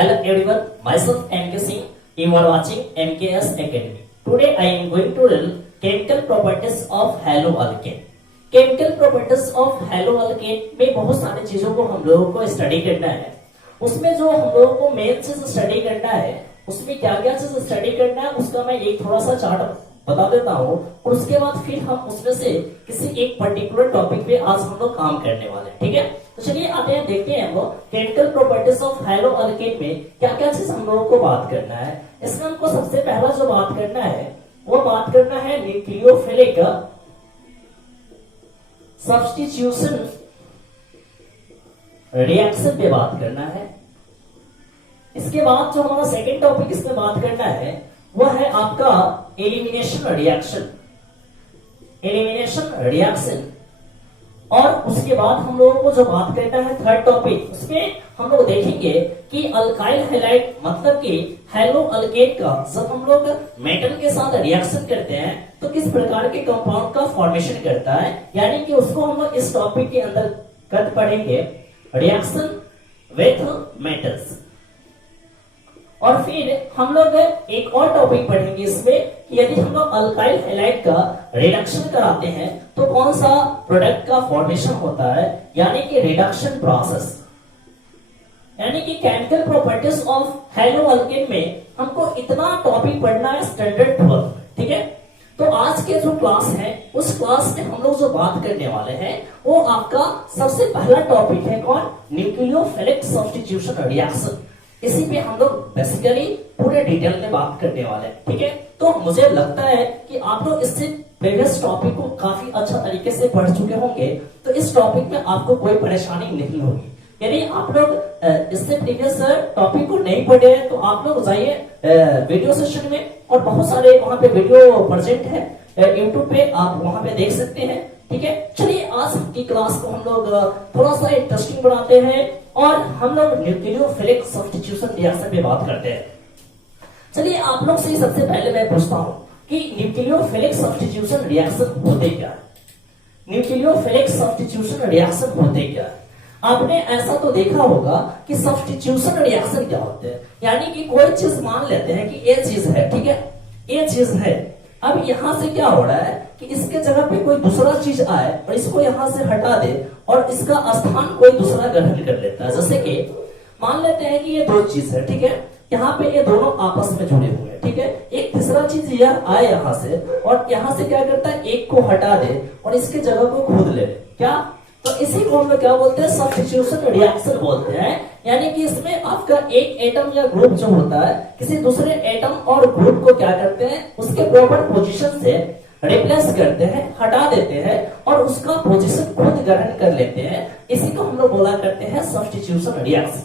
Hello everyone, myself MK Singh. You are watching MKS Academy. Today I am going to learn chemical properties of haloalkane. Chemical properties of haloalkane में बहुत सारी चीजों को हम लोगों को स्टडी करना है। उसमें जो हम लोगों को मेन चीज स्टडी करना है, उसमें क्या क्या चीज स्टडी करना है उसका मैं एक थोड़ा सा चार्ट बता देता हूँ और उसके बाद फिर हम उसमें से किसी एक पर्टिकुलर टॉपिक पे आज हम लोग काम करने वाले हैं। ठीक है, तो चलिए आते हैं, देखते हैं हम लोग केमिकल प्रॉपर्टीज ऑफ हैलोअल्केन में क्या क्या चीज हम लोगों को बात करना है। इसमें हमको सबसे पहला जो बात करना है वो बात करना है न्यूक्लियोफिलिक सब्स्टिट्यूशन रिएक्शन पे बात करना है। इसके बाद जो हमारा सेकेंड टॉपिक इसमें बात करना है वह है आपका एलिमिनेशन रिएक्शन। एलिमिनेशन रिएक्शन और उसके बाद हम लोगों को जो बात करना है थर्ड टॉपिक, उसमें हम लोग देखेंगे कि अल्काइल हैलाइड मतलब कि हैलोअल्केन का जब हम लोग मेटल के साथ रिएक्शन करते हैं तो किस प्रकार के कंपाउंड का फॉर्मेशन करता है, यानी कि उसको हम लोग इस टॉपिक के अंदर कद पढ़ेंगे, रिएक्शन विथ मेटल्स। और फिर हम लोग एक और टॉपिक पढ़ेंगे इसमें कि यदि हम लोग अल्काइल हैलाइड का रिडक्शन कराते हैं तो कौन सा प्रोडक्ट का फॉर्मेशन होता है, यानी कि रिडक्शन प्रोसेस। यानी कि केमिकल प्रॉपर्टीज ऑफ हैलोअल्केन में हमको इतना टॉपिक पढ़ना है स्टैंडर्ड 12। ठीक है, तो आज के जो क्लास है उस क्लास में हम लोग जो बात करने वाले हैं वो आपका सबसे पहला टॉपिक है कौन, न्यूक्लियोफिलिक सब्स्टिट्यूशन रिएक्शन। इसी पे हम लोग बेसिकली पूरे डिटेल में बात करने वाले हैं। ठीक है, तो मुझे लगता है कि आप लोग इससे प्रीवियस टॉपिक को काफी अच्छा तरीके से पढ़ चुके होंगे, तो इस टॉपिक में आपको कोई परेशानी नहीं होगी। यदि आप लोग इससे प्रीवियस टॉपिक को नहीं पढ़े हैं तो आप लोग जाइए वीडियो सेशन में, और बहुत सारे वहां पे वीडियो प्रेजेंट है यूट्यूब पे, आप वहां पे देख सकते हैं। ठीक है, चलिए आज की क्लास को हम लोग थोड़ा सा इंटरेस्टिंग बनाते हैं और हम लोग न्यूक्लियोफिलिक सब्स्टिट्यूशन रिएक्शन पे बात करते हैं। चलिए आप लोग से सबसे पहले मैं पूछता हूं कि न्यूक्लियोफिलिक सब्स्टिट्यूशन रिएक्शन होते क्या है। न्यूक्लियोफिलिक सब्स्टिट्यूशन रिएक्शन होते क्या है, आपने ऐसा तो देखा होगा कि सब्स्टिट्यूशन रिएक्शन क्या होते हैं, यानी कि कोई चीज मान लेते हैं कि ये चीज है, ठीक है, ये चीज है। अब यहां से क्या हो रहा है कि इसके जगह पे कोई दूसरा चीज आए और इसको यहां से हटा दे और इसका स्थान कोई दूसरा ग्रहण कर लेता है। जैसे कि मान लेते हैं कि ये दो चीज है, ठीक है, यहाँ पे ये दोनों आपस में जुड़े हुए हैं। ठीक है, एक तीसरा चीज यह आए यहां से और यहां से क्या करता है, एक को हटा दे और इसके जगह को खुद ले, क्या, तो इसी को हम लोग क्या बोलते हैं, सब्स्टिट्यूशन रिएक्शन बोलते हैं। यानी कि इसमें आपका एक एटम या ग्रुप जो होता है किसी दूसरे एटम और ग्रुप को क्या करते हैं, उसके प्रॉपर पोजीशन से रिप्लेस करते हैं, हटा देते हैं और उसका पोजीशन खुद ग्रहण कर लेते हैं। इसी को हम लोग बोला करते हैं सब्स्टिट्यूशन रिएक्शन।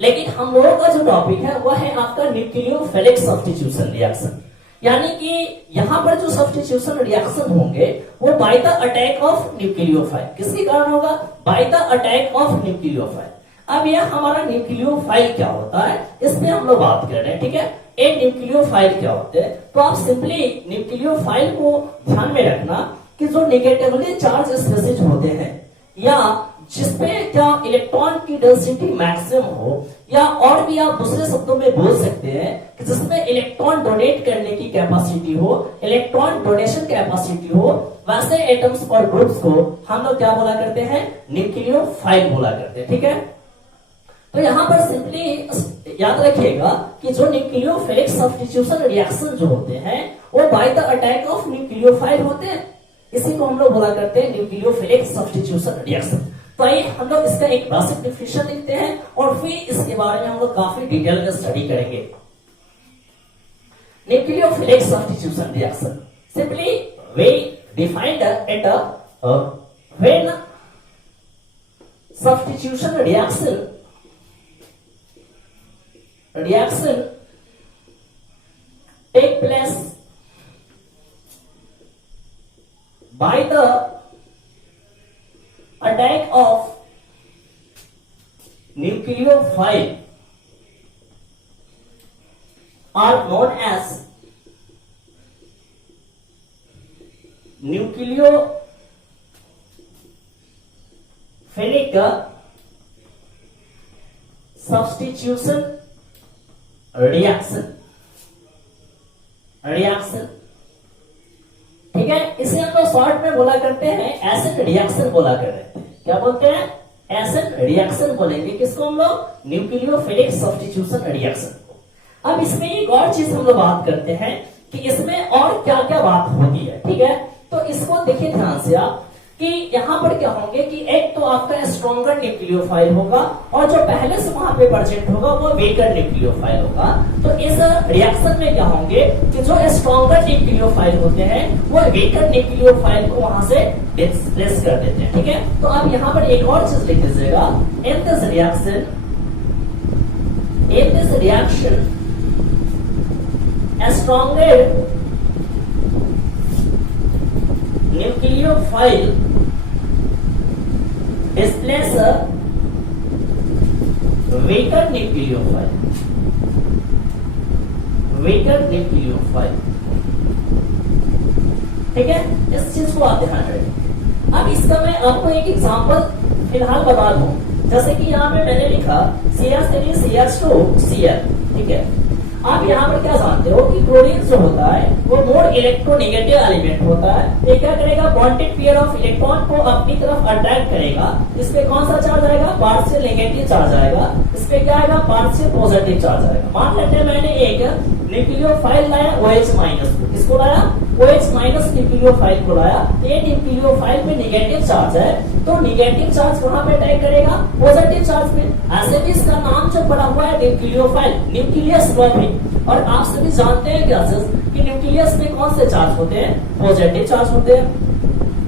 लेकिन हम लोगों का जो टॉपिक है वह है आपका न्यूक्लियोफिलिक सब्स्टिट्यूशन रिएक्शन। यानी कि यहां पर जो सब्स्टिट्यूशन रिएक्शन होंगे वो by the attack of nucleophile, किसके कारण होगा, by the attack of nucleophile. अब यह हमारा न्यूक्लियोफाइल क्या होता है इसमें हम लोग बात कर रहे हैं। ठीक है, एक न्यूक्लियोफाइल क्या होते हैं, तो आप सिंपली न्यूक्लियोफाइल को ध्यान में रखना कि जो नेगेटिवली चार्ज स्पेसीज होते हैं या जिसपे क्या इलेक्ट्रॉन की डेंसिटी मैक्सिमम हो, या और भी आप दूसरे शब्दों में बोल सकते हैं कि जिसमें इलेक्ट्रॉन डोनेट करने की कैपेसिटी हो, इलेक्ट्रॉन डोनेशन कैपेसिटी हो, वैसे एटम्स और ग्रुप्स को हम लोग क्या बोला करते हैं, न्यूक्लियोफाइल बोला करते हैं। ठीक है, तो यहां पर सिंपली याद रखिएगा कि जो न्यूक्लियोफिलिक सब्स्टिट्यूशन रिएक्शन जो होते हैं वो by the attack of nucleophile होते हैं। इसी को हम लोग बोला करते हैं न्यूक्लियोफिलिक सब्स्टिट्यूशन रिएक्शन। तो आइए हम लोग इसका एक बेसिक डिफिनेशन लिखते हैं और फिर इसके बारे में हम लोग काफी डिटेल में स्टडी करेंगे। Nucleophilic substitution reaction simply we defined it when substitution reaction take place by the attack of nucleophile are known as nucleophilic substitution reaction, reaction, ठीक है। इसे हम लोग शॉर्ट में बोला करते हैं एसिड रिएक्शन बोला करते हैं। क्या बोलते हैं? एसिड रिएक्शन बोलेंगे किसको हम लोग? न्यूक्लियोफिलिक सब्स्टिट्यूशन रिएक्शन को। अब इसमें एक और चीज हम लोग बात करते हैं कि इसमें और क्या क्या बात होती है, ठीक है। तो इसको देखिए ध्यान से आप कि यहां पर क्या होंगे कि एक तो आपका स्ट्रॉन्गर न्यूक्लियोफाइल होगा और जो पहले से वहां पे प्रेजेंट होगा वो वीकर न्यूक्लियोफाइल होगा। तो इस रिएक्शन में क्या होंगे कि जो स्ट्रॉन्गर न्यूक्लियोफाइल होते हैं वो वीकर न्यूक्लियोफाइल को वहां से डिस्प्लेस कर देते हैं, ठीक है। तो अब यहां पर एक और चीज लिख दीजिएगा, in this reaction stronger nucleophile displace a weaker nucleophile, ठीक है। इस चीज को आप ध्यान रखें। अब इसका मैं आपको एक एग्जांपल फिलहाल बता दूं, जैसे कि यहाँ पे मैंने लिखा CH3 CH2 Cl, ठीक है। आप यहाँ पर क्या जानते हो कि क्लोरीन जो होता है वो मोर इलेक्ट्रोनेगेटिव एलिमेंट होता है। ये क्या करेगा? बॉन्डेड पेयर ऑफ इलेक्ट्रॉन को अपनी तरफ अट्रैक्ट करेगा। इस पे कौन सा चार्ज आएगा? पार्शियल नेगेटिव चार्ज आएगा। इस पे क्या आएगा? पार्शियल पॉजिटिव चार्ज आएगा। मान लेते हैं मैंने एक न्यूक्लियोफाइल लाया OH माइनस, किसको लाया? OH माइनस न्यूक्लियोफाइल को लाया। ये न्यूक्लियोफाइल पे नेगेटिव चार्ज है, तो नेगेटिव चार्ज वहां पे अटैक करेगा पॉजिटिव चार्ज पे। ऐसे भी इसका नाम जो पड़ा हुआ है न्यूक्लियोफाइल, न्यूक्लियस लॉबिंग। और आप सभी जानते हैं क्या कि न्यूक्लियस में कौन से चार्ज होते हैं? पॉजिटिव चार्ज होते हैं।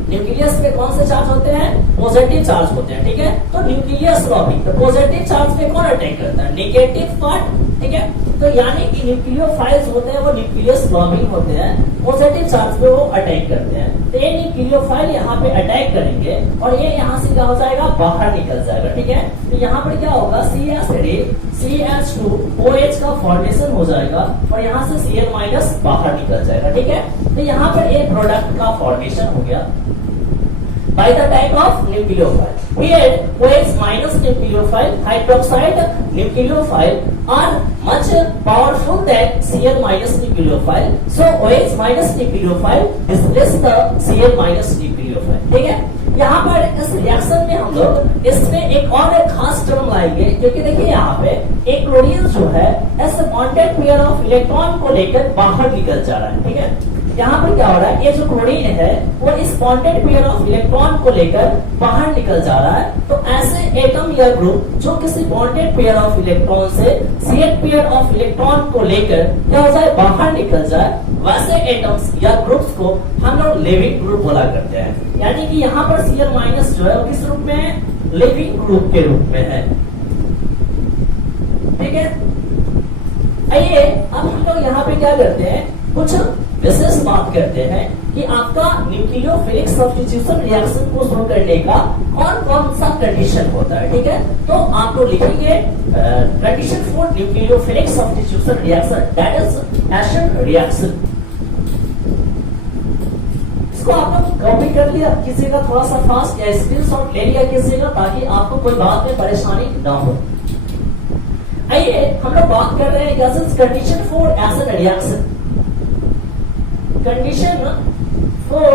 न्यूक्लियस पे कौन से चार्ज होते हैं? पॉजिटिव चार्ज होते हैं, ठीक है। तो न्यूक्लियस लॉबिंग, तो पॉजिटिव चार्ज पे कौन अटैक करता है? नेगेटिव पार्ट, ठीक है। तो यानी कि न्यूक्लियोफाइल्स होते हैं वो न्यूक्लियस लॉबिंग होते हैं, पॉजिटिव चार्ज पे वो अटैक करते हैं। तो ये न्यूक्लियोफाइल यहाँ पे अटैक करेंगे और ये यहाँ से क्या हो जाएगा? बाहर निकल जाएगा, ठीक है। तो यहाँ पर क्या होगा? CH3 CH2OH का फॉर्मेशन हो जाएगा और यहाँ से Cl माइनस बाहर निकल जाएगा, ठीक है। तो यहाँ पर एक प्रोडक्ट का फॉर्मेशन हो गया by the type of nucleophile. Here OH minus nucleophile, hydroxide nucleophile are much powerful than Cl minus nucleophile. So OH minus nucleophile displace the Cl minus nucleophile. ठीक है। यहाँ पर इस रिएक्शन में हम लोग इसमें एक और खास टर्म लाएंगे, क्योंकि देखिए यहाँ पे एक क्लोरीन जो है इस बॉन्डेड पेयर ऑफ इलेक्ट्रॉन को लेकर बाहर निकल जा रहा है, ठीक है। यहाँ पर क्या हो रहा है? ये जो क्लोरीन है वो इस बॉन्डेड पेयर ऑफ इलेक्ट्रॉन को लेकर बाहर निकल जा रहा है। तो ऐसे एटम या ग्रुप जो किसी बॉन्डेड पेयर ऑफ इलेक्ट्रॉन से शेयर्ड पेयर ऑफ इलेक्ट्रॉन को लेकर क्या हो जाए? बाहर निकल जाए, वैसे एटम्स या ग्रुप्स को हम लोग लिविंग ग्रुप बोला करते हैं। यानी कि यहाँ पर Cl माइनस जो है वो किस रूप में है? लिविंग ग्रुप के रूप में है, ठीक है। आइए अब हम लोग यहाँ पे क्या करते हैं, कुछ विशेष बात करते हैं कि आपका न्यूक्लियोफिलिक सब्स्टिट्यूशन रिएक्शन को शुरू करने का कौन कौन सा कंडीशन होता है, ठीक है। तो आप लोग लिखेंगे condition for nucleophilic substitution reaction, that is acid reaction. इसको आप लोग कॉपी कर लिया कीजिएगा थोड़ा सा फास्ट, या स्क्रीनशॉट ले लिया कीजिएगा ताकि आपको कोई बात में परेशानी ना हो। आइए हम लोग बात कर रहे हैं condition for acid reaction. Condition for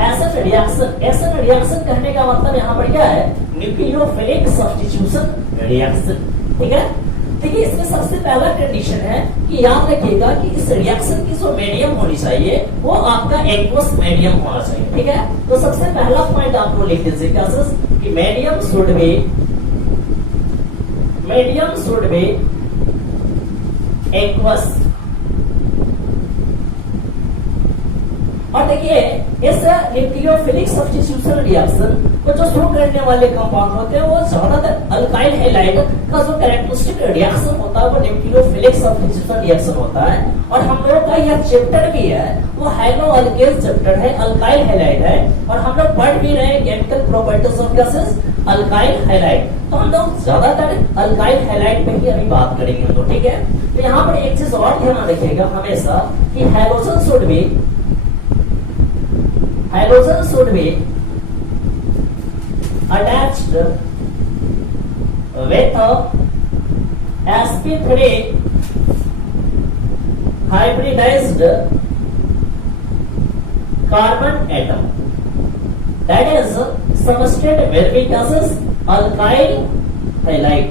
acid reaction, एसिड रिएक्शन कहने का मतलब यहाँ पर क्या है? न्यूक्लियोफिलिक सब्स्टिट्यूशन रिएक्शन, ठीक है। देखिए इसमें सबसे पहला कंडीशन है कि याद रखिएगा कि इस रिएक्शन की जो मीडियम होनी चाहिए वो आपका एक्वस मीडियम होना चाहिए, ठीक है। तो सबसे पहला पॉइंट आपको लिख दीजिएगा कि मीडियम शुड बी एक्वस। और देखिए इस न्यूक्लियोफिलिक सब्स्टिट्यूशन रिएक्शन को जो शुरू करने वाले कंपाउंड होते हैं वो ज्यादातर अल्काइल हैलाइड का जो कैरेक्टरिस्टिक रिएक्शन होता है वो न्यूक्लियोफिलिक सब्स्टिट्यूशन रिएक्शन होता है। और हम लोग का यह चैप्टर भी है वो हैलो अल्केन चैप्टर है, अल्काइल हैलाइड है। और हम लोग पढ़ भी रहे हैं chemical properties of gases, alkyl halide. तो हम लोग ज्यादातर अल्काइल हैलाइड पे ही अभी बात करेंगे हम लोग, ठीक है। तो यहाँ पर एक चीज और ध्यान रखिएगा हमेशा कि halogen should be attached with a sp3 hybridized carbon atom, that is substrate will be gases alkyl halide।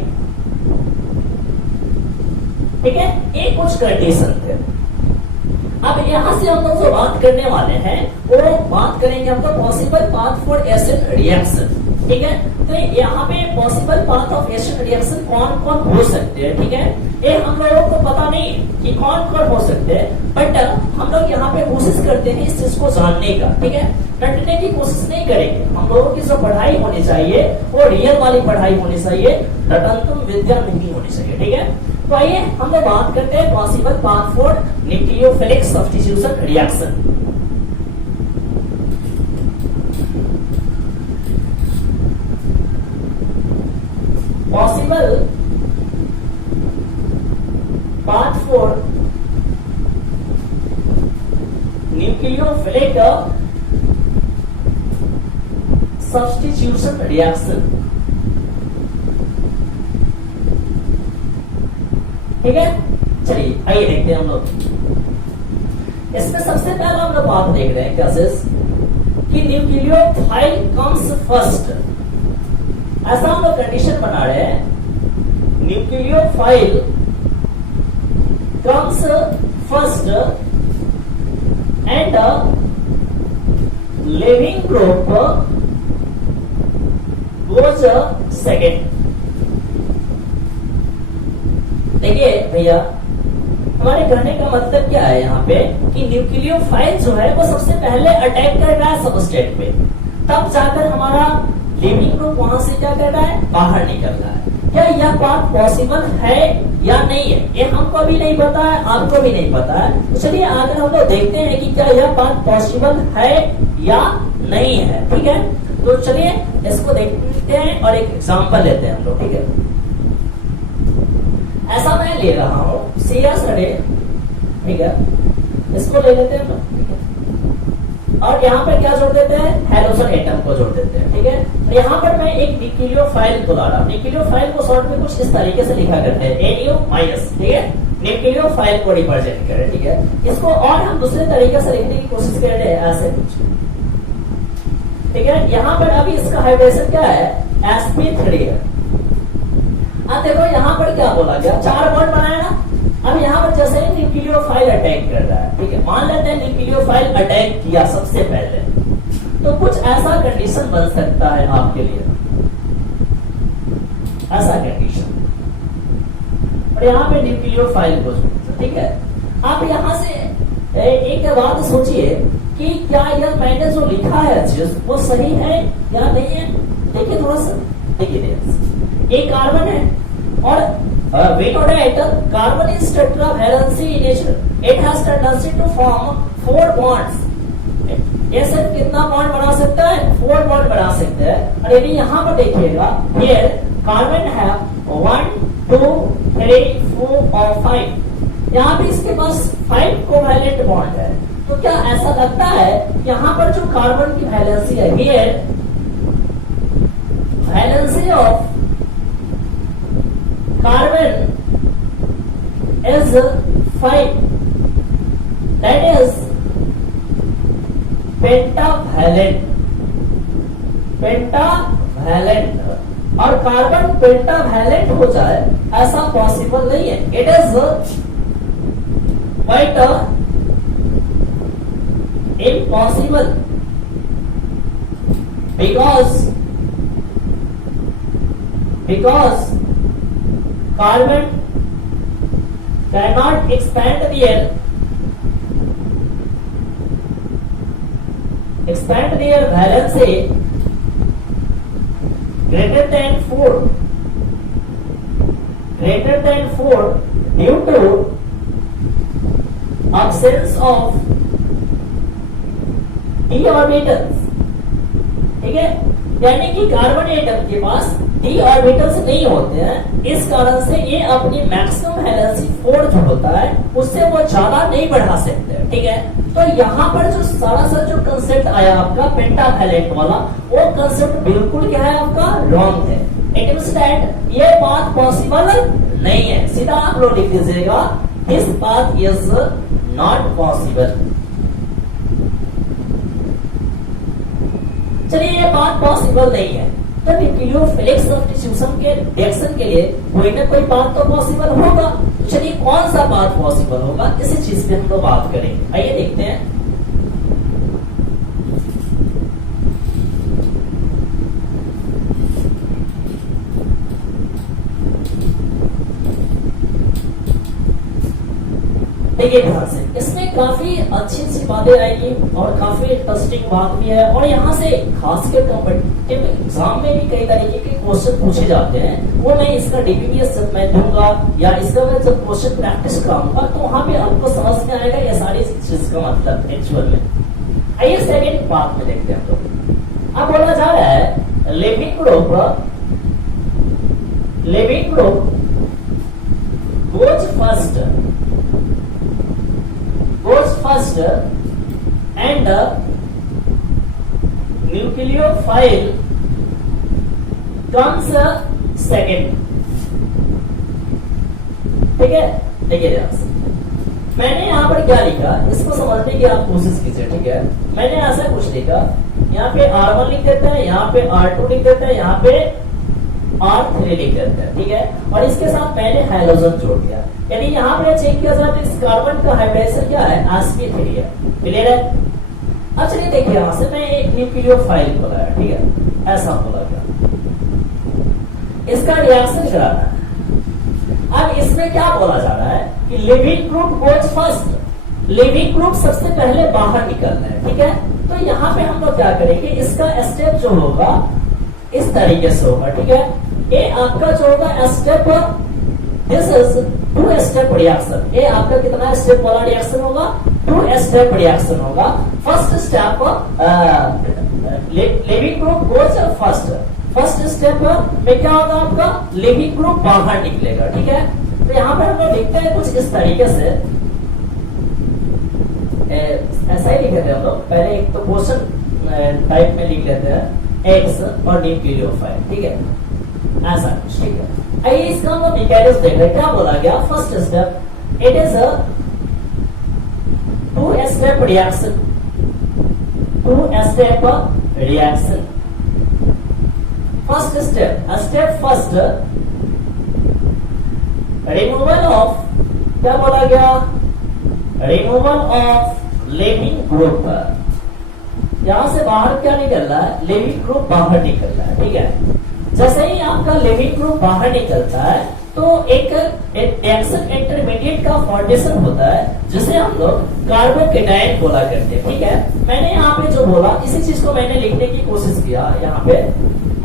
ठीक है, ये कुछ कंडीशन थे। अब यहां से हम लोग जो बात करने वाले हैं वो बात करेंगे हम लोग possible path for acid reaction. ठीक है, तो यहाँ पे possible path of acid reaction कौन कौन हो सकते हैं। ठीक है, ये हम लोगों को पता नहीं कि कौन कौन हो सकते हैं, बट हम लोग यहाँ पे कोशिश करते हैं इस चीज को जानने का। ठीक है, रटने की कोशिश नहीं करेंगे। हम लोगों की जो पढ़ाई होनी चाहिए वो रियल वाली पढ़ाई होनी चाहिए, रटंतुम विद्या नहीं होनी चाहिए। ठीक है, तो आइए हम लोग बात करते हैं possible path for nucleophilic substitution reaction. Possible path for nucleophilic substitution reaction. ठीक है, चलिए आइए देखते हैं हम लोग। इसमें सबसे पहला हम लोग बात देख रहे हैं क्लासेस कि न्यूक्लियोफाइल कम्स फर्स्ट। ऐसा हम लोग कंडीशन बना रहे हैं, nucleophile comes first and leaving group goes second. देखिए भैया, हमारे कहने का मतलब क्या है यहाँ पे कि न्यूक्लियोफाइल जो है वो सबसे पहले अटैक कर रहा है सबस्ट्रेट पे, तब जाकर हमारा लिविंग ग्रुप वहां से क्या कर रहा है, बाहर निकल रहा है। क्या यह बात पॉसिबल है या नहीं है, ये हमको अभी नहीं पता है, आपको भी नहीं पता है। तो चलिए आगे हम लोग देखते हैं कि क्या यह बात पॉसिबल है या नहीं है। ठीक है, तो चलिए इसको देखते हैं और एक एग्जाम्पल लेते हैं हम लोग। ठीक है, ऐसा मैं ले रहा हूं सीरियस अरे, ठीक है, इसको ले लेते हैं हम, ठीक है, और यहाँ पर क्या जोड़ देते हैं, हेलोजन एटम को जोड़ देते हैं। ठीक है, तो यहाँ पर मैं एक न्यूक्लियोफाइल को ला रहा हूं। न्यूक्लियोफाइल को शॉर्ट में कुछ इस तरीके से लिखा करते हैं, NU माइनस। ठीक है, न्यूक्लियोफाइल को रिप्रेजेंट करें। ठीक है, इसको और हम दूसरे तरीके से लिखने की कोशिश कर रहे हैं, ऐसे कुछ। ठीक है, यहाँ पर अभी इसका हाइड्रेशन क्या है, sp3 है। अब देखो यहाँ पर क्या बोला गया, 4 बॉन्ड बनाया ना। अब यहाँ पर जैसे न्यूक्लियोफाइल अटैक कर रहा है, ठीक है, मान लेते हैं न्यूक्लियोफाइल अटैक किया सबसे पहले, तो कुछ ऐसा कंडीशन बन सकता है आपके लिए, ऐसा कंडीशन। और यहाँ पे न्यूक्लियोफाइल को, ठीक है, आप यहाँ से एक बात सोचिए कि क्या यह मैंने जो लिखा है चीज वो सही है या नहीं है। देखिए थोड़ा सा, देखिए एक कार्बन है और we know that carbon is tetravalency in nature. It has tendency to form 4 bonds. ये सिर्फ कितना बॉन्ड बना सकता है, 4 बॉन्ड बना सकते हैं। और यदि यहाँ पर देखिएगा, here कार्बन है 1 2 3 4 और 5, यहाँ पे इसके पास 5 कोवैलेंट बॉन्ड है। तो क्या ऐसा लगता है यहाँ पर जो कार्बन की वैलेंसी है, here valency of carbon is 5, that is pentavalent। और कार्बन पेंटावैलेंट हो जाए ऐसा पॉसिबल नहीं है। It is quite impossible, because carbon cannot expand their valency greater than 4 due to absence of d orbitals। ठीक है, यानी कि कार्बन एटम के पास d ऑर्बिटल्स नहीं होते हैं, इस कारण से ये अपनी मैक्सिमम वैलेंसी 4 जो होता है उससे वो ज्यादा नहीं बढ़ा सकते। ठीक है, तो यहाँ पर जो सारा सा जो कंसेप्ट आया आपका पेंटावैलेंट वाला, वो कंसेप्ट बिल्कुल क्या है आपका रॉन्ग है। इट मींस दैट ये बात पॉसिबल नहीं है। सीधा आप लोग लिख दीजिएगा this path is not possible. चलिए ये बात पॉसिबल नहीं है, तो न्यूक्लियोफिलिक सब्स्टिट्यूशन के रिएक्शन के लिए कोई ना कोई बात तो पॉसिबल होगा। तो चलिए कौन सा बात पॉसिबल होगा, इसी चीज पे हम लोग बात करेंगे। आइए देखते हैं। देखिए ध्यान से, इसमें काफी अच्छी अच्छी बातें आएगी और काफी इंटरेस्टिंग बात भी है। और यहाँ से खासकर कॉम्पिटिटिव एग्जाम में भी कई तरीके के क्वेश्चन पूछे जाते हैं, वो मैं इसका डीपीपीएस जब मैं दूंगा या इसका मैं जब क्वेश्चन प्रैक्टिस कराऊंगा तो वहां पे आपको समझ में आएगा ये सारी चीज का मतलब एक्चुअल में। आइए सेकेंड पार्ट में देखते हैं। तो अब बोला जा रहा है leaving group goes first and nucleophile comes second। ठीक है, देखिए ध्यान से, मैंने यहाँ पर क्या लिखा इसको समझने की आप कोशिश कीजिए। ठीक है, मैंने ऐसा कुछ लिखा, यहाँ पे R1 लिख देते हैं, यहाँ पे R2 लिख देते हैं, यहाँ पे R3 लिख देते हैं। ठीक है, और इसके साथ मैंने हाइड्रोजन जोड़ दिया। यदि यहाँ पे चेक किया जाए तो इस कार्बन का हाइब्रिडाइजेशन क्या है, sp3 है। क्लियर है। अब चलिए देखिए, यहाँ से मैं एक न्यूक्लियोफाइल बोला है। ठीक है, ऐसा बोला गया, इसका रिएक्शन कराना है। अब इसमें क्या बोला जा रहा है कि leaving group goes first, leaving group सबसे पहले बाहर निकलना है। ठीक है, तो यहाँ पे हम लोग क्या करेंगे, इसका स्टेप जो होगा इस तरीके से होगा। ठीक है, ये आपका जो होगा step, this is 2 step reaction. ये आपका कितना स्टेप वाला रिएक्शन होगा, 2 स्टेप रिएक्शन होगा। First step leaving group goes first step में क्या होगा, आपका लिविंग ग्रुप बाहर निकलेगा। ठीक है, तो यहाँ पर हम लोग लिखते हैं कुछ इस तरीके से, ऐसा ही लिख लेते हैं हम लोग। पहले एक तो क्वेश्चन टाइप में लिख लेते हैं एक्स और न्यूक्लियोफाइल। ठीक है, ऐसा कुछ। ठीक है, आइए इसका हम लोग मैकेनिज्म देख रहे हैं। क्या बोला गया, first step it is a 2 step reaction, 2 step reaction. First step first removal of, क्या बोला गया, रिमूवल ऑफ लिविंग ग्रुप। यहां से बाहर क्या निकल रहा है, लिविंग ग्रुप बाहर निकल रहा है। ठीक है, जैसे ही आपका लिविंग ग्रुप बाहर निकलता है तो एक रिएक्शन इंटरमीडिएट का फॉर्मेशन होता है जिसे हम लोग कार्बोकेटायन बोला करते हैं। ठीक है, मैंने यहाँ पे जो बोला इसी चीज को मैंने लिखने की कोशिश किया। यहाँ पे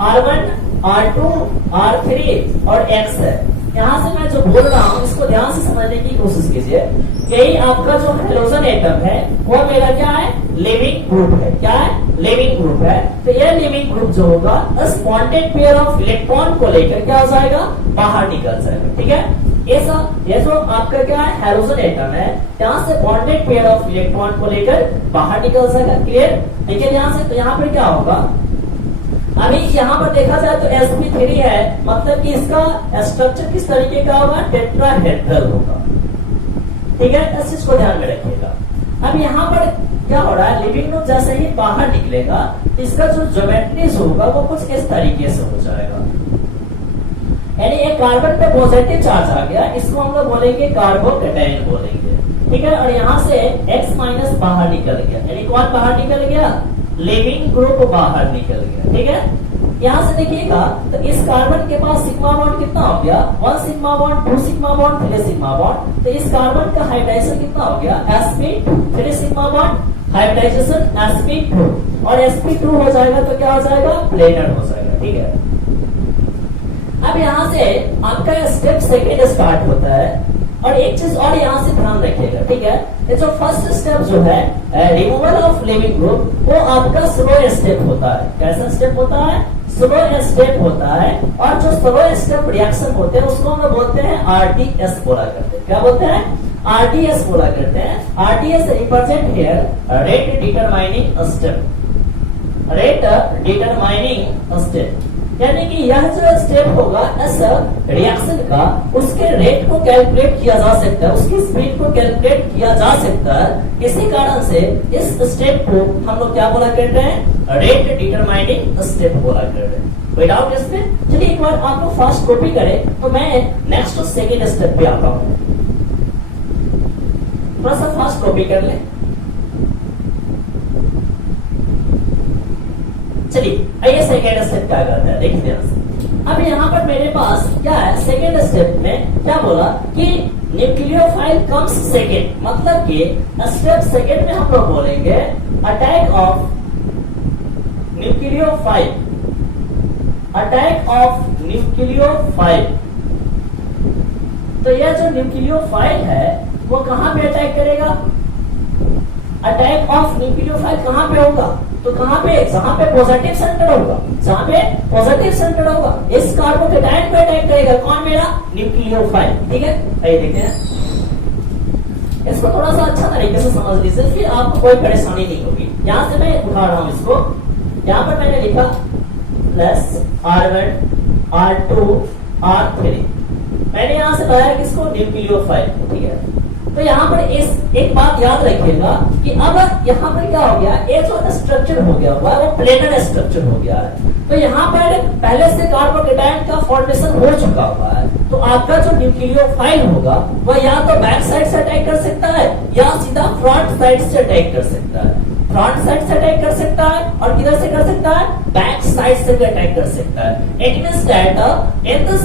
R1, R2, R3 और X है। यहाँ से मैं जो बोल रहा हूँ इसको ध्यान से समझने की कोशिश कीजिए। यही आपका जो हाइड्रोजन एटम है वो मेरा क्या है, लिविंग ग्रुप है। क्या है, लिविंग ग्रुप है। तो यह लिविंग ग्रुप जो होगा बॉन्डेड पेयर ऑफ इलेक्ट्रॉन को लेकर क्या हो जाएगा, बाहर निकल जाएगा। ठीक है, ऐसा ये जो आपका क्या है हाइड्रोजन एटम है, यहाँ से बॉन्डेड पेयर ऑफ इलेक्ट्रॉन को लेकर बाहर निकल जाएगा। क्लियर, देखिए ध्यान से, तो यहाँ पर क्या होगा, अभी यहाँ पर देखा जाए तो sp3 है, मतलब कि इसका स्ट्रक्चर किस तरीके का होगा, टेट्राहेड्रल होगा। ठीक है, इस चीज को ध्यान में रखिएगा। अब यहाँ पर क्या हो रहा है, लिविंग ग्रुप जैसे ही बाहर निकलेगा इसका जो ज्योमेट्रीज होगा वो कुछ इस तरीके से हो जाएगा। यानी एक कार्बन पे पॉजिटिव चार्ज आ गया, इसको हम लोग बोलेंगे कार्बोकेटायन बोलेंगे। ठीक है, और यहाँ से X माइनस बाहर निकल गया, यानी कौन बाहर निकल गया, लिविंग ग्रुप बाहर निकल गया। ठीक है, यहाँ से देखिएगा तो इस कार्बन के पास सिग्मा बॉन्ड कितना हो गया, 1 sigma bond, 2 sigma bond, 3 sigma bond. तो इस कार्बन का हाइब्रिडाइजेशन कितना हो गया, sp2, 3 sigma bond hybridisation sp2, और sp2 हो जाएगा तो क्या हो जाएगा, प्लेनर हो जाएगा। ठीक है, अब यहाँ से आपका स्टेप सेकेंड स्टार्ट होता है। और एक चीज और यहाँ से ध्यान रखिएगा। ठीक है, ये जो फर्स्ट स्टेप जो है रिमूवल ऑफ लिविंग ग्रुप, वो आपका स्लो स्टेप होता है। कैसा स्टेप होता है, स्लो स्टेप होता है। और जो स्लो स्टेप रिएक्शन होते हैं उसको हम बोलते हैं RDS बोला करते हैं। क्या बोलते हैं, RDS बोला करते हैं। RDS represent here rate determining step, rate determining step. यानी कि यह जो स्टेप होगा इस रिएक्शन का, उसके रेट को कैलकुलेट किया जा सकता है, उसकी स्पीड को कैलकुलेट किया जा सकता है। इसी कारण से इस स्टेप को हम लोग क्या बोला करते हैं, रेट डिटरमाइनिंग स्टेप बोला करते हैं। कोई डाउट इसमें? चलिए एक बार आप लोग फास्ट कॉपी करें तो मैं नेक्स्ट सेकेंड स्टेप पे आता हूं। थोड़ा सा फास्ट कॉपी कर ले। चलिए आइए सेकेंड स्टेप क्या करता है देखते हैं। अब यहाँ पर मेरे पास क्या है, सेकेंड स्टेप में क्या बोला कि न्यूक्लियोफाइल कम्स सेकेंड, मतलब कि स्टेप सेकेंड में हम लोग बोलेंगे attack of nucleophile, attack of nucleophile. तो यह जो न्यूक्लियोफाइल है वो कहां पे अटैक करेगा, अटैक ऑफ न्यूक्लियोफाइल कहां पे होगा, तो कहां पे, जहां पे पॉजिटिव सेंटर होगा, जहां पे पॉजिटिव सेंटर होगा इस कार्बोकेटाइन पे अटैक करेगा। कौन, मेरा न्यूक्लियोफाइल। ठीक है, आइए देखते हैं। इसको थोड़ा सा अच्छा तरीके से समझ लीजिए, फिर आपको कोई परेशानी नहीं होगी। यहां से मैं उठा रहा हूं इसको, यहां पर मैंने लिखा प्लस R1 R2 R3, मैंने यहां से बताया किसको, न्यूक्लियोफाइल। ठीक है, तो यहाँ पर इस एक बात याद रखिएगा कि अब यहाँ पर क्या हो गया, ये जो स्ट्रक्चर हो गया हुआ है वो प्लेनर स्ट्रक्चर हो गया है। तो यहाँ पर पहले से कार्बोकेटाइन का फॉर्मेशन हो चुका हुआ है, तो आपका जो न्यूक्लियोफाइल होगा वह या तो बैक साइड से अटैक कर सकता है या सीधा फ्रंट साइड से अटैक कर सकता है। फ्रंट साइड से अटैक कर सकता है और किधर से कर सकता है, बैक साइड से भी अटैक कर सकता है। It means that in this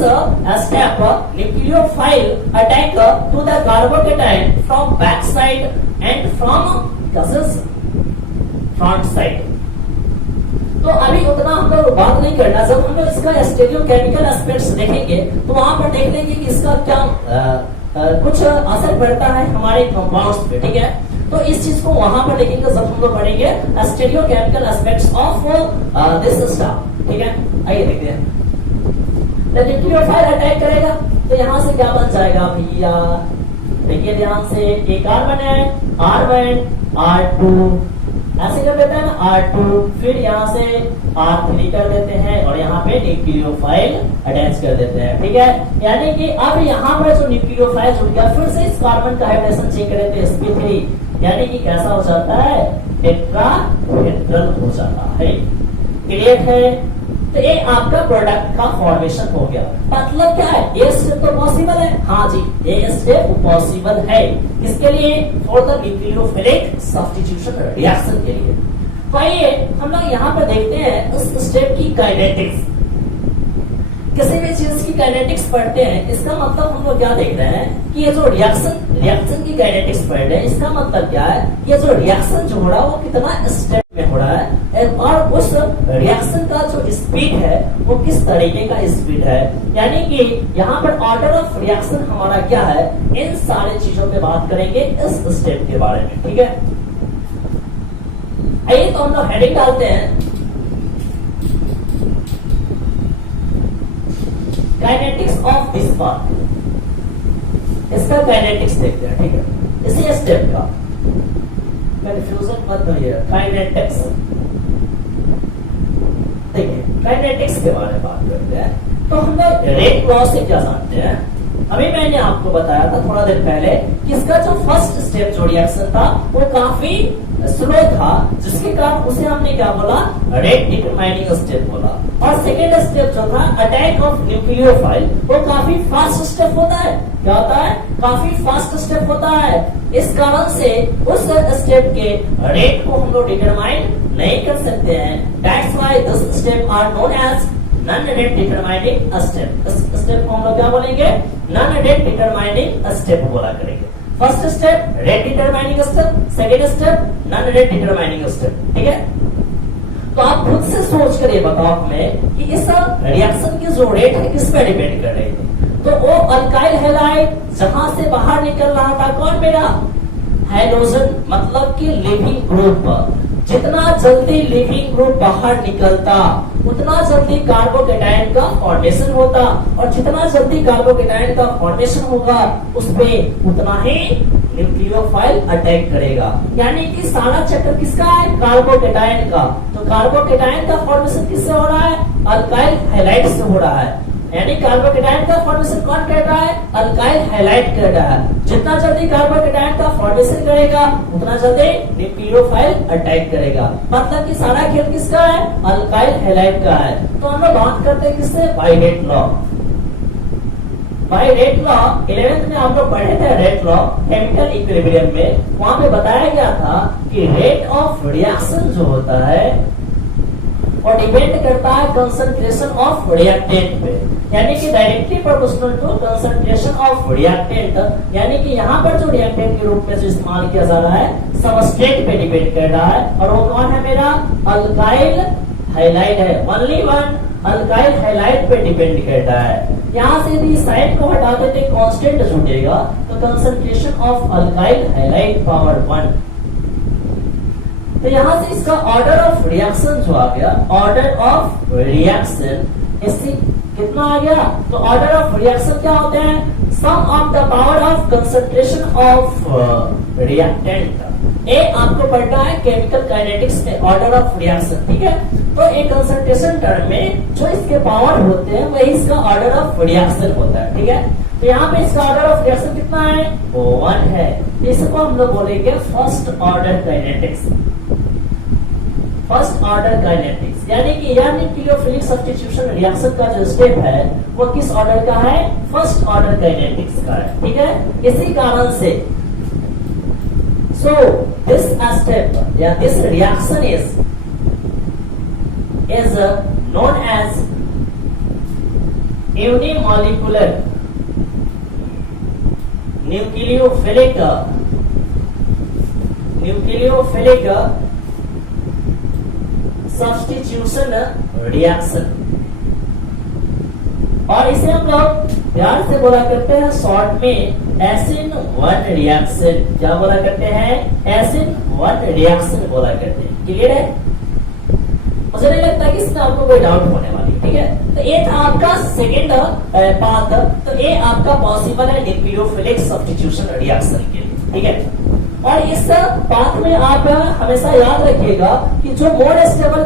step nucleophile attack to the carbocation from back side and from front side. तो अभी उतना हम लोग बात नहीं करना, जब हम लोग इसका स्टेरियोकेमिकल एस्पेक्ट्स देखेंगे तो वहां पर देख लेंगे कि इसका क्या कुछ असर पड़ता है हमारे कंपाउंड्स पे। ठीक है, तो इस चीज को वहां पर देखेंगे जब हम लोग पढ़ेंगे स्टेरियोकेमिकल एस्पेक्ट्स ऑफ दिस स्टफ। ठीक है, आइए देखते हैं। जब न्यूक्लियोफाइल अटैक करेगा तो यहां से क्या बन जाएगा भैया, देखिए ध्यान से, एक कार्बन है R1 R2 ऐसे कर देते हैं ना R2, फिर यहाँ से R3 कर देते हैं और यहाँ पे न्यूक्लियोफाइल अटैच कर देते हैं। ठीक है, यानी कि अब यहाँ पर जो न्यूक्लियोफाइल जुड़ गया, फिर से इस कार्बन का हाइड्रेशन चेक कर देते हैं sp3, यानी कि कैसा हो जाता है, टेट्राहेड्रल हो जाता है। क्लियर है? तो ये आपका प्रोडक्ट का फॉर्मेशन हो गया। मतलब क्या है, ये स्टेप तो पॉसिबल है, हाँ जी ये स्टेप पॉसिबल है। इसके लिए for the nucleophilic substitution reaction के लिए। तो आइए हम लोग यहाँ पर देखते हैं उस स्टेप की काइनेटिक्स। किसी भी चीज की काइनेटिक्स पढ़ते हैं, इसका मतलब हम लोग क्या देख रहे हैं कि ये जो रिएक्शन की काइनेटिक्स पढ़ रहे हैं, इसका मतलब क्या है, ये जो रिएक्शन जो हो रहा है वो कितना स्टेप में हो रहा है और उस रिएक्शन का जो स्पीड है वो किस तरीके का स्पीड है। यानी कि यहाँ पर ऑर्डर ऑफ रिएक्शन हमारा क्या है, इन सारी चीजों पे बात करेंगे इस स्टेप के बारे में। ठीक है, आइए तो हम लोग हेडिंग डालते हैं काइनेटिक्स ऑफ दिस पार्ट। इसका काइनेटिक्स देखते हैं। ठीक है, इसी स्टेप का कंफ्यूजन मत होइए, काइनेटिक्स देखिए, काइनेटिक्स के बारे में बात करते हैं। तो हम लोग रेट लॉ से क्या जानते हैं, अभी मैंने आपको बताया था थोड़ा देर पहले कि इसका जो फर्स्ट स्टेप जो रिएक्शन था वो काफी स्लो था, जिसके कारण उसे हमने क्या बोला, रेट डिटरमाइनिंग स्टेप बोला। और सेकेंड स्टेप जो था अटैक ऑफ न्यूक्लियोफाइल, वो काफी फास्ट स्टेप होता है। क्या होता है, काफी फास्ट स्टेप होता है। इस कारण से उस स्टेप के रेट को हम लोग डिटरमाइन नहीं कर सकते हैं। That's why this step are known as non rate determining step. इस स्टेप को हम लोग क्या बोलेंगे, नॉन रेट डिटरमाइनिंग स्टेप बोला करेंगे। First step rate determining step, second step non rate determining step. ठीक है, तो आप खुद से सोच कर ये बताओ हमें कि इस रिएक्शन की जो रेट है किस पे डिपेंड कर रही है। तो वो अल्काइल हैलाइड जहां से बाहर निकल रहा था, कौन मेरा, हाइड्रोजन, मतलब कि लिविंग ग्रुप। जितना जल्दी लिविंग ग्रुप बाहर निकलता उतना जल्दी कार्बोकेटाइन का फॉर्मेशन होता, और जितना जल्दी कार्बोकेटाइन का फॉर्मेशन होगा उसमें उतना ही न्यूक्लियोफाइल अटैक करेगा। यानी कि सारा चक्कर किसका है? कार्बोकेटायन का। तो कार्बोकेटायन का फॉर्मेशन किससे हो रहा है? अल्काइल हैलाइड से हो रहा है। यानी कार्बोकेटायन का फॉर्मेशन कौन कर रहा है? अल्काइल हैलाइड कर रहा है। जितना जल्दी कार्बोकेटायन का फॉर्मेशन करेगा उतना जल्दी न्यूक्लियोफाइल अटैक करेगा। मतलब कि सारा खेल किसका है? अल्काइल हैलाइड का है। तो हम लोग बात करते हैं किससे? By rate law. By rate law 11th में आप लोग पढ़े थे। रेट लॉ केमिकल इक्विलिब्रियम में वहां पे बताया गया था कि रेट ऑफ रिएक्शन जो होता है और डिपेंड करता है कंसंट्रेशन ऑफ रिएक्टेंट पे। यानी कि directly proportional to concentration of reactant. यानी कि यहाँ पर जो रिएक्टेंट के रूप में जो इस्तेमाल किया जा रहा है सबस्ट्रेट पे डिपेंड कर रहा है। और वो कौन है मेरा? अल्काइल हैलाइड है। ओनली वन अल्काइल हैलाइड पे डिपेंड करता है। यहाँ से यदि साइड को हटा देते कांस्टेंट छूटेगा तो concentration of alkyl halide power 1। तो यहाँ से इसका ऑर्डर ऑफ रिएक्शन जो आ गया, ऑर्डर ऑफ रिएक्शन इससे कितना आ गया? तो ऑर्डर ऑफ रिएक्शन क्या होते हैं? Sum of the power of concentration of reactant. ए आपको पढ़ना है केमिकल काइनेटिक्स में ऑर्डर ऑफ रिएक्शन, ठीक है। तो एक कंसंट्रेशन टर्म में जो इसके पावर होते हैं वही इसका ऑर्डर ऑफ रिएक्शन होता है, ठीक है। तो यहाँ पे इसका ऑर्डर ऑफ रिएक्शन कितना है? 1 है। इसको हम लोग बोलेंगे first order kinetics. First order kinetics यानी कि यह न्यूक्लियोफिलिक सब्स्टिट्यूशन रिएक्शन का जो स्टेप है वो किस ऑर्डर का है? फर्स्ट ऑर्डर काइनेटिक्स का है, ठीक है। इसी कारण से सो दिस स्टेप या this reaction is known as unimolecular nucleophilic substitution reaction. और इसे हम लोग प्यार से बोला करते हैं शॉर्ट में एसिड 1 रिएक्शन। क्या बोला करते हैं? एसिड 1 रिएक्शन बोला करते हैं। क्लियर है? मुझे नहीं लगता कि इसमें आपको कोई डाउट होने वाली, ठीक है। तो ये था आपका सेकेंड पाथ। तो ये आपका पॉसिबल है न्यूक्लियोफिलिक सब्स्टिट्यूशन रिएक्शन के लिए, ठीक है। और इस पाथ में आप हमेशा याद रखिएगा कि जो मोर स्टेबल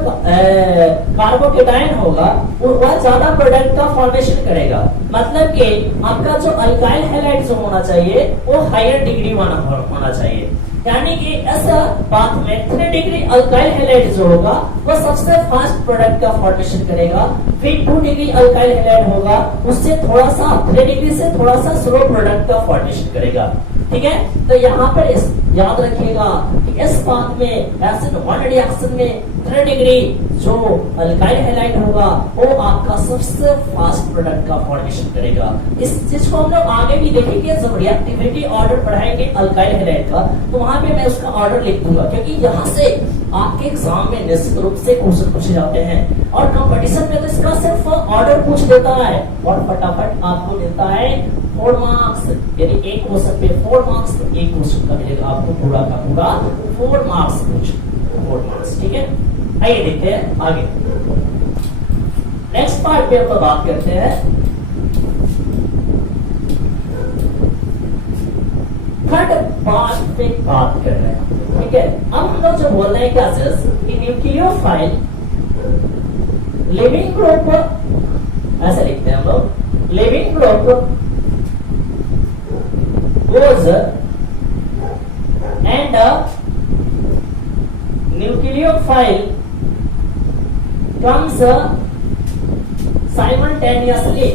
कार्बोकेटायन होगा वह ज्यादा प्रोडक्ट का फॉर्मेशन करेगा। मतलब कि आपका जो अल्काइल हैलाइड जो होना चाहिए वो हायर डिग्री वाला होना चाहिए। यानी कि इस पाथ में 3 डिग्री अल्काइल हैलाइड जो होगा वो सबसे फास्ट प्रोडक्ट का फॉर्मेशन करेगा। फिर 2 डिग्री अल्काइल हैलाइड होगा, उससे थोड़ा सा 3 डिग्री से थोड़ा सा स्लो प्रोडक्ट का फॉर्मेशन करेगा, ठीक है। तो यहाँ पर याद रखिएगा कि इस पाथ में एसिड 1 रिएक्शन में 3 डिग्री जो अल्काइल हैलाइड होगा वो आपका सबसे फास्ट प्रोडक्ट का फॉर्मेशन करेगा। इस चीज को हम लोग आगे भी देखेंगे जब रिएक्टिविटी ऑर्डर पढ़ाएंगे अल्काइल हैलाइड का, तो वहां पे मैं उसका ऑर्डर लिख दूंगा। क्योंकि यहाँ से आपके एग्जाम में निश्चित रूप से क्वेश्चन पूछे जाते हैं और कंपटीशन में तो इसका सिर्फ ऑर्डर पूछ देता है और फटाफट आपको मिलता है 4 मार्क्स। यदि एक क्वेश्चन पे 4 मार्क्स तो एक क्वेश्चन का मिलेगा आपको पूरा का पूरा 4 मार्क्स कुछ 4 मार्क्स, ठीक है। आइए देखते हैं आगे। नेक्स्ट पार्ट पे हम बात करते हैं थर्ड पार्ट पे बात कर रहे हैं, ठीक है। अब हम लोग जो बोल रहे हैं क्या कि न्यूक्लियोफाइल लिविंग ग्रुप, ऐसे लिखते हैं हम लोग, leaving group goes and nucleophile comes simultaneously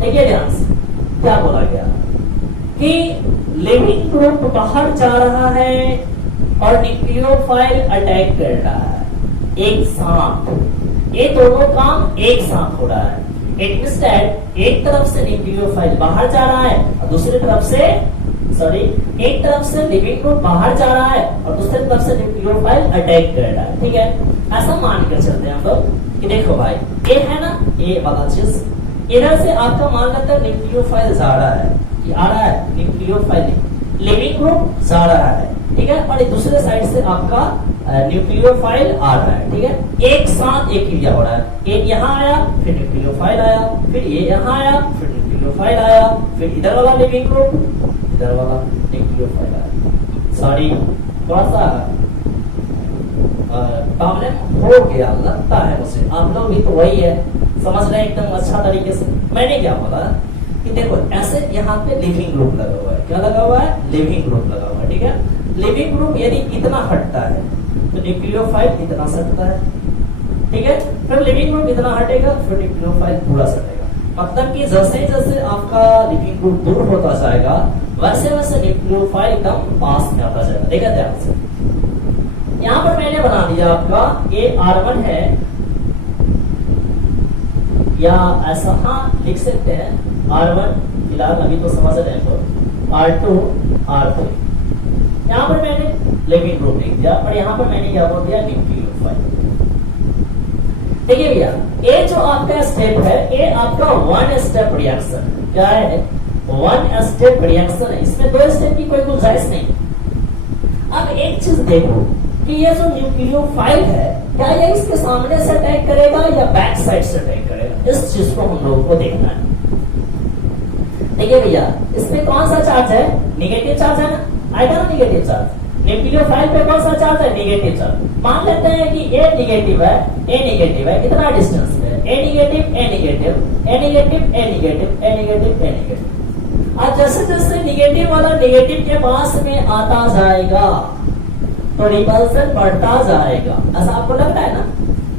देखिए ध्यान से क्या बोला गया कि लिविंग ग्रुप बाहर जा रहा है और न्यूक्लियोफाइल अटैक कर रहा है एक साथ। ये दोनों काम एक साथ हो रहा है। इट मींस दैट एक तरफ से न्यूक्लियोफाइल बाहर जा रहा है और दूसरी तरफ से एक तरफ से लिविंग ग्रुप बाहर जा रहा है और दूसरी तरफ से न्यूक्लियोफाइल अटैक कर रहा है, ठीक है। ऐसा मान कर चलते हैं हम लोग कि देखो भाई ये है ना, ये वाला चीज इधर से आपका मान लेता है न्यूक्लियोफाइल जा रहा है, आ रहा है न्यूक्लियोफाइल लिविंग ग्रुप जा रहा है, ठीक है, और दूसरे साइड से आपका न्यूक्लियोफाइल आ रहा है, ठीक है। एक साथ एक क्रिया हो रहा है, एक यहाँ आया फिर न्यूक्लियोफाइल आया, फिर ये यहाँ आया फिर न्यूक्लियोफाइल आया, फिर इधर वाला लिविंग ग्रुप, इधर वाला न्यूक्लियोफाइल आया। सॉरी थोड़ा सा प्रॉब्लम हो गया लगता है मुझे, आप लोग भी तो वही है, समझ रहे हैं एकदम अच्छा तरीके से। मैंने क्या बोला कि देखो ऐसे यहाँ पे लिविंग ग्रुप लगा हुआ है, क्या लगा हुआ है, लिविंग ग्रुप लगा हुआ है, ठीक है। लिविंग ग्रुप यदि इतना हटता है तो न्यूक्लियोफाइल इतना सटता है, ठीक है। फिर लिविंग ग्रुप इतना हटेगा फिर न्यूक्लियोफाइल पूरा सटेगा। मतलब कि जैसे जैसे आपका लिविंग ग्रुप दूर होता जाएगा वैसे वैसे न्यूक्लियोफाइल एकदम पास में आता जाएगा। देखा ध्यान से, यहाँ पर मैंने बना दिया आपका ये R1 है, या ऐसा हाँ लिख सकते हैं R1, फिलहाल अभी तो समझ रहे हैं तो R2 R3। यहाँ पर मैंने लिविंग ग्रुप लिख दिया और यहाँ पर मैंने क्या बोल दिया, न्यूक्लियोफाइल। देखिए भैया, ये जो आपका स्टेप है ये आपका वन स्टेप रिएक्शन, क्या है, वन स्टेप रिएक्शन है, इसमें दो स्टेप की कोई गुंजाइश नहीं। अब एक चीज देखो कि ये जो न्यूक्लियोफाइल है क्या ये इसके सामने से अटैक करेगा या बैक साइड से अटैक करेगा, इस चीज को हम लोगों को देखना है। देखिए भैया, इसमें कौन सा चार्ज है, निगेटिव चार्ज है ना, आएगा ना निगेटिव चार्ज। न्यूक्लियोफाइल पे कौन सा चार्ज है, निगेटिव चार्ज। मान लेते हैं कि ए निगेटिव है, ए निगेटिव है, कितना डिस्टेंस में, ए निगेटिव ए निगेटिव ए निगेटिव ए निगेटिव ए निगेटिव ए निगेटिव। अब जैसे जैसे निगेटिव वाला निगेटिव के पास में आता जाएगा तो रिपल्सन बढ़ता जाएगा, ऐसा आपको लगता है ना।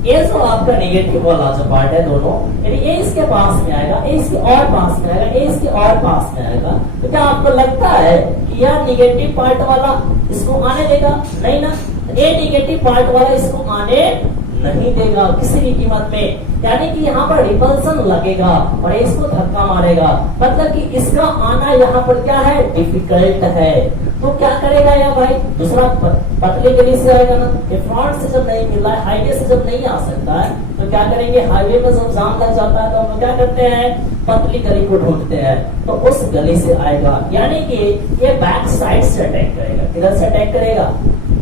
ये जो आपका नेगेटिव वाला जो पार्ट है दोनों, यानी ये इसके पास में आएगा, ये इसके और पास में आएगा, ये इसके और पास में आएगा, तो क्या आपको लगता है कि यह नेगेटिव पार्ट वाला इसको आने देगा, नहीं ना। ये नेगेटिव पार्ट वाला इसको आने नहीं देगा किसी भी कीमत में, यानी कि यहाँ पर रिपल्सन लगेगा और इसको धक्का मारेगा, मतलब कि इसका आना यहाँ पर क्या है, डिफिकल्ट है। तो क्या करेगा यार भाई, दूसरा पतली गली से आएगा ना, ये फ्रंट से जब नहीं मिल रहा है, हाईवे से जब नहीं आ सकता है तो क्या करेंगे, हाईवे में जब जाम लग जाता है तो हम क्या करते हैं, पतली गली को ढूंढते हैं, तो उस गली से आएगा, यानी कि ये बैक साइड से अटैक करेगा। किधर से अटैक करेगा,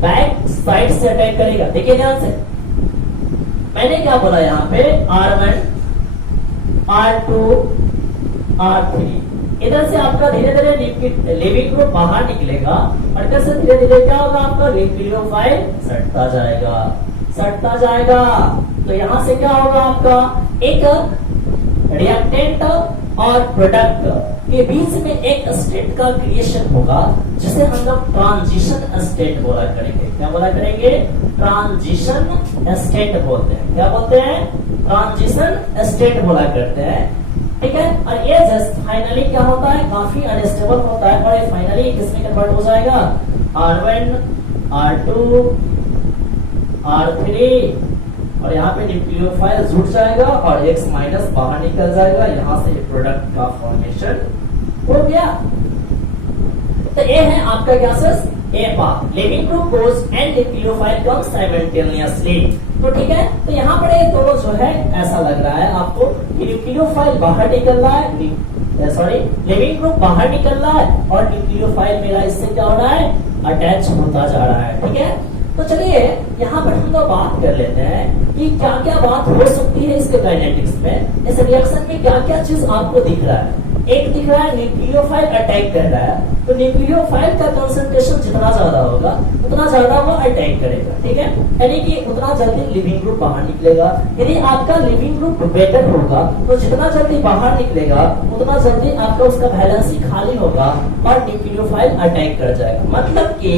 बैक साइड से अटैक करेगा। देखिए ध्यान से, मैंने क्या बोला यहाँ पे, R1 R2 R3, इधर से आपका धीरे धीरे लिविंग ग्रुप बाहर निकलेगा और इधर से धीरे धीरे क्या होगा, आपका न्यूक्लियोफाइल सटता जाएगा, सटता जाएगा। तो यहाँ से क्या होगा, आपका एक रिएक्टेंट और प्रोडक्ट के बीच में एक स्टेट का क्रिएशन होगा जिसे हम लोग ट्रांजिशन स्टेट बोला करेंगे। क्या बोला करेंगे, ट्रांजिशन स्टेट बोलते हैं। क्या बोलते हैं, ट्रांजिशन स्टेट बोला करते हैं, ठीक है। और ये जस्ट फाइनली क्या होता है, काफी अनस्टेबल होता है और ये फाइनली किसमें कन्वर्ट हो जाएगा, R1 R2 R3, और यहाँ पे न्यूक्लियोफाइल जुड़ जाएगा और X माइनस बाहर निकल जाएगा, यहाँ से प्रोडक्ट का फॉर्मेशन हो गया। तो ये है आपका gases a path, leaving group goes and nucleophile come simultaneously. तो ठीक है, तो यहाँ पर ये दोनों जो है ऐसा लग रहा है आपको कि न्यूक्लियोफाइल बाहर निकल रहा है, सॉरी लिविंग ग्रुप बाहर निकल रहा है और न्यूक्लियोफाइल मेरा इससे क्या हो रहा है, अटैच होता जा रहा है, ठीक है। तो चलिए यहाँ पर हम लोग बात कर लेते हैं कि क्या क्या बात हो सकती है इसके काइनेटिक्स में, इस रिएक्शन में क्या क्या चीज आपको दिख रहा है। एक दिख रहा है न्यूक्लियोफाइल अटैक कर रहा है, तो न्यूक्लियोफाइल का कंसंट्रेशन जितना ज्यादा होगा उतना ज्यादा वो अटैक करेगा, ठीक है, यानी कि उतना जल्दी लिविंग ग्रुप बाहर निकलेगा। यदि आपका लिविंग ग्रुप बेटर होगा तो जितना जल्दी बाहर निकलेगा उतना जल्दी आपका उसका बैलेंस ही खाली होगा और न्यूक्लियोफाइल अटैक कर जाएगा। मतलब कि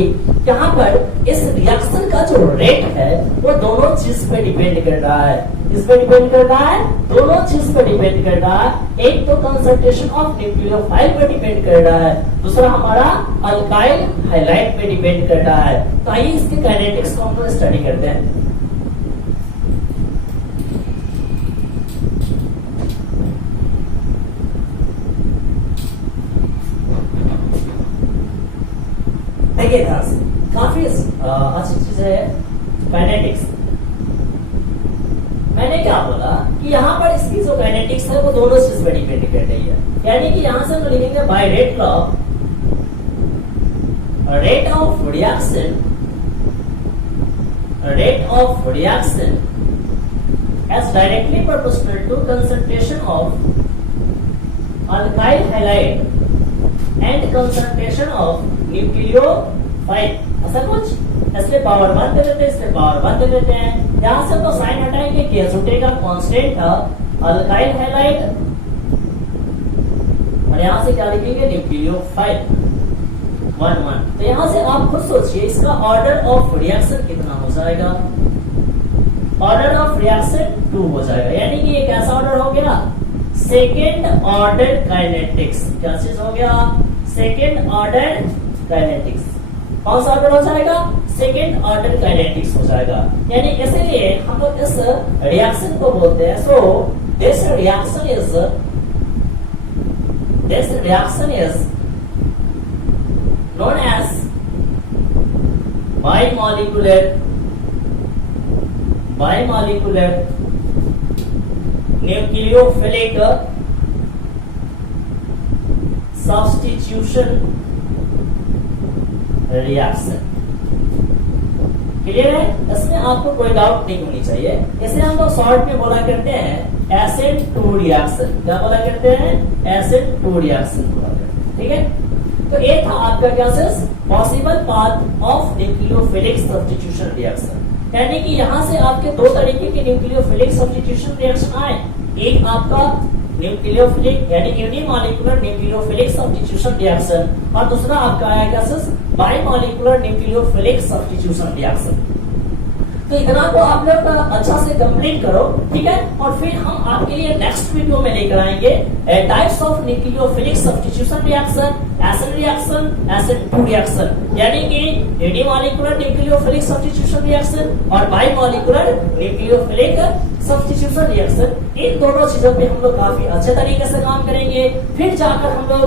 यहाँ पर इस रिएक्शन का जो रेट है वो दोनों चीज पे डिपेंड कर रहा है। किस पे डिपेंड कर रहा है, दोनों चीज पे डिपेंड कर रहा है। एक तो कंसंट्रेशन ऑफ न्यूक्लियोफाइल पे डिपेंड कर रहा है, दूसरा हमारा अल्काइल हाइलाइट पे डिपेंड कर रहा है। तो आइए इसके काइनेटिक्स को हम लोग स्टडी करते हैं। देखिए काफी अच्छी चीज है काइनेटिक्स। मैंने क्या बोला कि यहाँ पर इसकी जो काइनेटिक्स है वो दोनों चीज पे डिपेंड कर रही है, यानी कि यहाँ से हम लिखेंगे by rate law rate of reaction as directly proportional to concentration of alkyl halide and concentration of nucleophile। ऐसा कुछ, इसलिए पावर 1 दे देते हैं, इसलिए पावर 1 दे देते हैं। यहां से तो साइन हटाएंगे, केस उठेगा, कांस्टेंट था अल्काइल हैलाइड, और यहां से क्या लिखेंगे, न्यूक्लियोफाइल 1 1। तो यहां से आप खुद सोचिए इसका ऑर्डर ऑफ रिएक्शन कितना हो जाएगा। ऑर्डर ऑफ रिएक्शन 2 हो जाएगा, यानी कि ये कैसा ऑर्डर हो गया, सेकेंड ऑर्डर काइनेटिक्स। क्या चीज हो गया, सेकेंड ऑर्डर काइनेटिक्स। कौन सा ऑर्डर हो जाएगा, सेकेंड ऑर्डर काइनेटिक्स हो जाएगा। यानी इसलिए हम लोग इस रिएक्शन को बोलते हैं, so this reaction is known as bimolecular nucleophilic substitution reaction। Clear है, इसमें आपको कोई डाउट नहीं होनी चाहिए। इसे हम लोग शॉर्ट में बोला करते हैं एसिड टू रिएक्शन। क्या बोला करते हैं, एसिड टू रिएक्शन बोला करते हैं। ठीक है, तो ये था आपका क्या सेस, possible path of nucleophilic substitution reaction. यानी कि यहां से आपके दो तरीके के न्यूक्लियोफिलिक सब्स्टिट्यूशन रिएक्शन आए। एक आपका न्यूक्लियोफिलिक यानी यूनिमॉलिक्यूलर न्यूक्लियोफिलिक सब्स्टिट्यूशन रिएक्शन, और दूसरा आपका आएगा सेस बाइमॉलिक्यूलर न्यूक्लियोफिलिक सब्स्टिट्यूशन रिएक्शन। तो इतना को आप लोग अच्छा से कंप्लीट करो, ठीक है। और फिर हम आपके लिए नेक्स्ट वीडियो में लेकर आएंगे types of nucleophilic substitution reaction, एसिड रिएक्शन, एसिड टू रिएक्शन, यानी कि यूनिमॉलिक्यूलर न्यूक्लियोफिलिक सब्स्टिट्यूशन रिएक्शन और बाइमॉलिक्यूलर न्यूक्लियोफिलिक सब्स्टिट्यूशन रिएक्शन। इन दोनों चीजों पे हम लोग काफी अच्छे तरीके से काम करेंगे। फिर जाकर हम लोग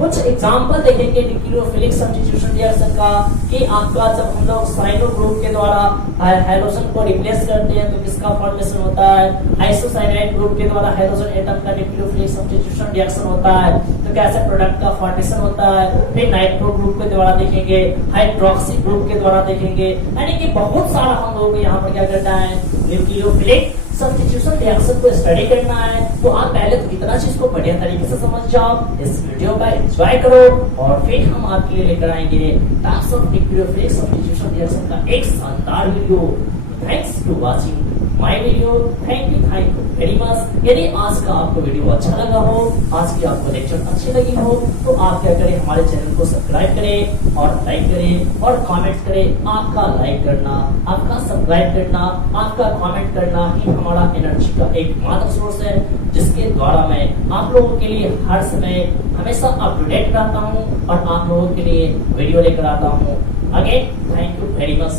कुछ एग्जांपल देखेंगे न्यूक्लियोफिलिक सब्स्टिट्यूशन रिएक्शन का, कि आपका जब हम लोग साइनो ग्रुप के द्वारा हाइड्रोजन को रिप्लेस करते हैं तो किसका फॉर्मेशन होता है, आइसोसाइनाइड ग्रुप के द्वारा हाइड्रोजन एटम का न्यूक्लियोफिलिक सब्स्टिट्यूशन रिएक्शन होता है तो कैसे प्रोडक्ट का फॉर्मेशन होता है। फिर नाइट्रो ग्रुप के द्वारा देखेंगे, हाइड्रोक्सी ग्रुप के द्वारा देखेंगे, यानी कि बहुत सारा हम लोग यहाँ पर क्या करना है, न्यूक्लियोफिलिक सब्स्टिट्यूशन रिएक्शन को स्टडी करना है। तो आप पहले तो इतना चीज को बढ़िया तरीके से समझ जाओ, इस वीडियो का एंजॉय करो, और फिर हम आपके लिए लेकर आएंगे types of nucleophilic substitution reaction का एक शानदार video. Thanks to watching my video, thank you very much. यदि आज का आपको वीडियो अच्छा लगा हो, आज की आपको लेक्चर अच्छी लगी हो, तो आप क्या करें, हमारे चैनल को सब्सक्राइब करें और लाइक करें और कमेंट करें। आपका लाइक करना, आपका सब्सक्राइब करना, आपका कमेंट करना ही हमारा एनर्जी का एकमात्र सोर्स है, जिसके द्वारा मैं आप लोगों के लिए हर समय हमेशा अप टू डेट रहता हूँ और आप लोगों के लिए वीडियो लेकर आता हूँ। Again thank you very much.